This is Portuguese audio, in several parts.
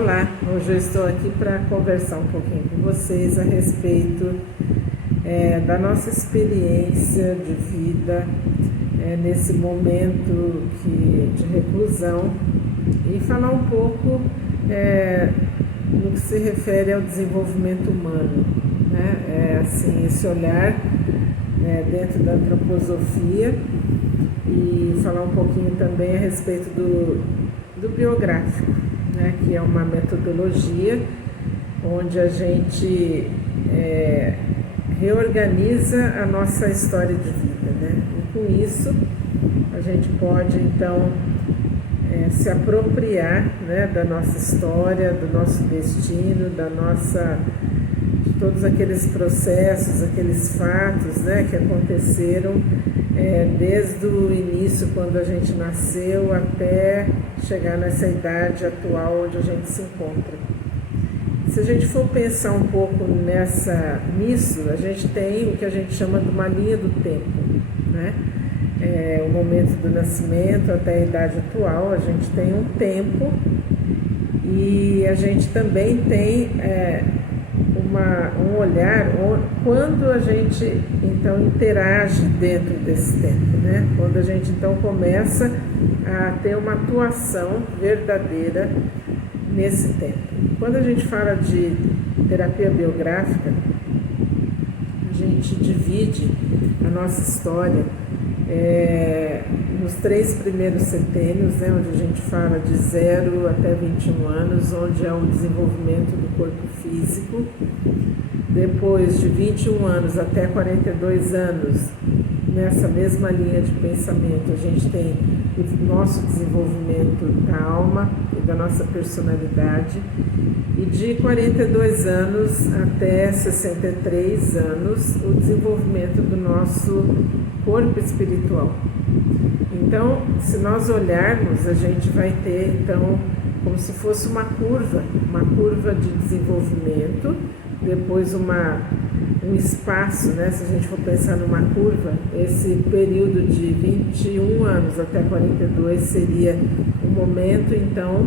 Olá, hoje eu estou aqui para conversar um pouquinho com vocês a respeito da nossa experiência de vida nesse momento de reclusão e falar um pouco no que se refere ao desenvolvimento humano, né? Assim, esse olhar dentro da antroposofia e falar um pouquinho também a respeito do biográfico, né, que é uma metodologia onde a gente reorganiza a nossa história de vida, né? E com isso a gente pode então se apropriar, né, da nossa história, do nosso destino, de todos aqueles processos, aqueles fatos, né, que aconteceram desde o início, quando a gente nasceu, até chegar nessa idade atual onde a gente se encontra. Se a gente for pensar um pouco nisso, a gente tem o que a gente chama de uma linha do tempo, né? O momento do nascimento até a idade atual, a gente tem um tempo e a gente também tem um olhar quando a gente então interage dentro desse tempo, né? Quando a gente então começa a ter uma atuação verdadeira nesse tempo. Quando a gente fala de terapia biográfica, a gente divide a nossa história nos 3 primeiros setênios, né, onde a gente fala de 0 até 21 anos, onde é o desenvolvimento do corpo físico. Depois de 21 anos até 42 anos, nessa mesma linha de pensamento, a gente tem o nosso desenvolvimento da alma e da nossa personalidade. E de 42 anos até 63 anos, o desenvolvimento do nosso corpo espiritual. Então, se nós olharmos, a gente vai ter, então, como se fosse uma curva de desenvolvimento, depois um espaço, né? Se a gente for pensar numa curva, esse período de 21 anos até 42 seria um momento, então,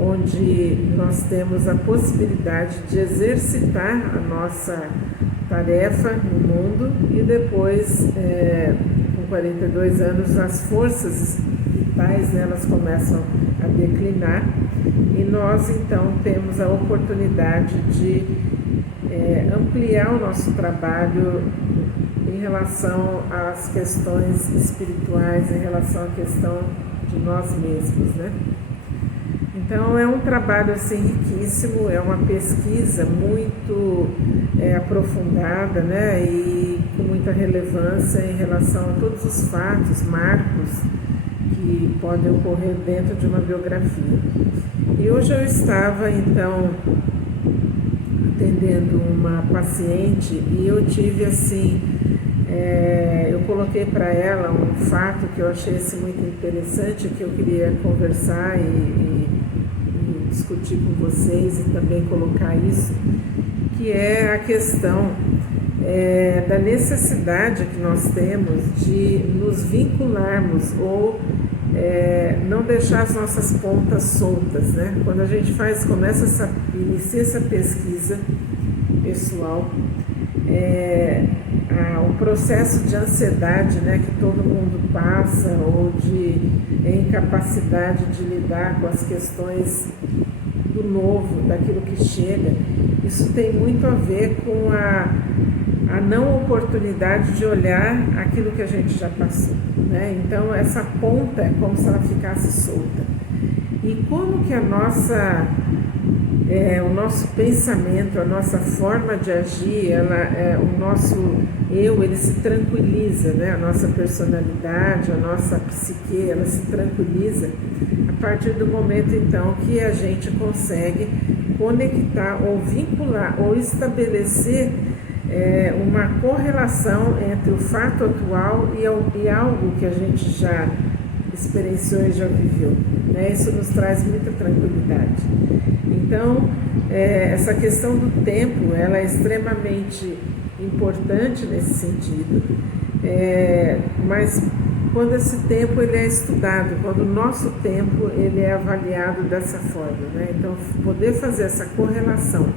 onde nós temos a possibilidade de exercitar a nossa tarefa no mundo e depois, com 42 anos, as forças vitais, né, elas começam a declinar e nós, então, temos a oportunidade de ampliar o nosso trabalho em relação às questões espirituais, em relação à questão de nós mesmos, né? Então é um trabalho assim riquíssimo, é uma pesquisa muito aprofundada, né, e com muita relevância em relação a todos os fatos, marcos que podem ocorrer dentro de uma biografia. E hoje eu estava então atendendo uma paciente e eu tive assim, eu coloquei para ela um fato que eu achei assim, muito interessante, que eu queria conversar e discutir com vocês e também colocar isso, que é a questão da necessidade que nós temos de nos vincularmos ou não deixar as nossas pontas soltas, né? Quando a gente inicia essa pesquisa pessoal, o processo de ansiedade, né, que todo mundo passa, ou de incapacidade de lidar com as questões do novo, daquilo que chega, isso tem muito a ver com a não oportunidade de olhar aquilo que a gente já passou, né? Então essa ponta é como se ela ficasse solta. E como que o nosso pensamento, a nossa forma de agir, o nosso eu, ele se tranquiliza, né? A nossa personalidade, a nossa psique, ela se tranquiliza a partir do momento então que a gente consegue conectar ou vincular ou estabelecer uma correlação entre o fato atual e algo que a gente já experienciou e já viveu, né? Isso nos traz muita tranquilidade. Então, essa questão do tempo, ela é extremamente importante nesse sentido, mas quando esse tempo ele é estudado, quando o nosso tempo ele é avaliado dessa forma, né? Então, poder fazer essa correlação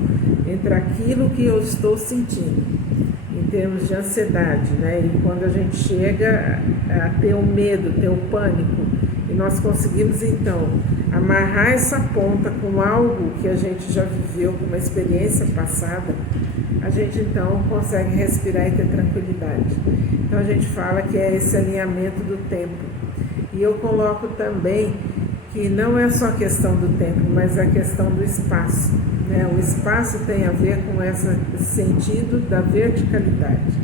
entre aquilo que eu estou sentindo em termos de ansiedade, né? E quando a gente chega a ter o medo, ter o pânico, e nós conseguimos então amarrar essa ponta com algo que a gente já viveu, com uma experiência passada, a gente então consegue respirar e ter tranquilidade. Então a gente fala que é esse alinhamento do tempo. E eu coloco também que não é só a questão do tempo, mas a questão do espaço, né? O espaço tem a ver com esse sentido da verticalidade,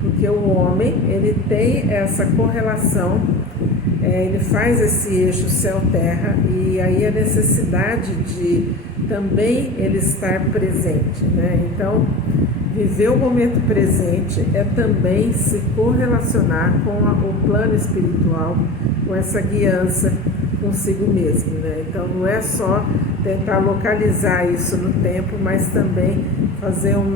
porque o homem ele tem essa correlação, ele faz esse eixo céu-terra, e aí a necessidade de também ele estar presente, né? Então, viver o momento presente é também se correlacionar com o plano espiritual, com essa guiança consigo mesmo, né? Então, não é só tentar localizar isso no tempo, mas também fazer um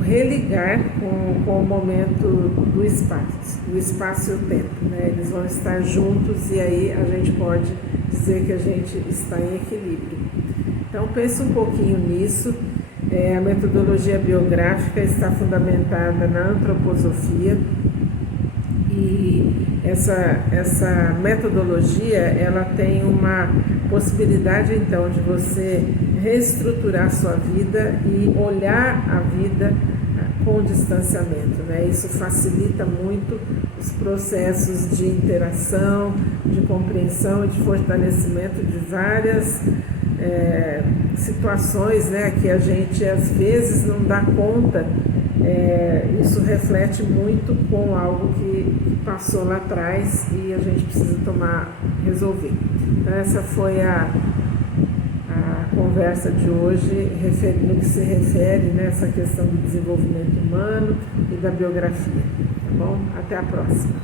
religar com o momento do espaço e o tempo, né? Eles vão estar juntos e aí a gente pode dizer que a gente está em equilíbrio. Então pense um pouquinho nisso. A metodologia biográfica está fundamentada na antroposofia, e essa metodologia ela tem uma possibilidade então de você reestruturar a sua vida e olhar a vida com distanciamento, né? Isso facilita muito os processos de interação, de compreensão e de fortalecimento de várias situações, né, que a gente às vezes não dá conta. Isso reflete muito com algo que passou lá atrás e a gente precisa resolver. Então essa foi a conversa de hoje, no que se refere nessa questão do desenvolvimento humano e da biografia, tá bom? Até a próxima.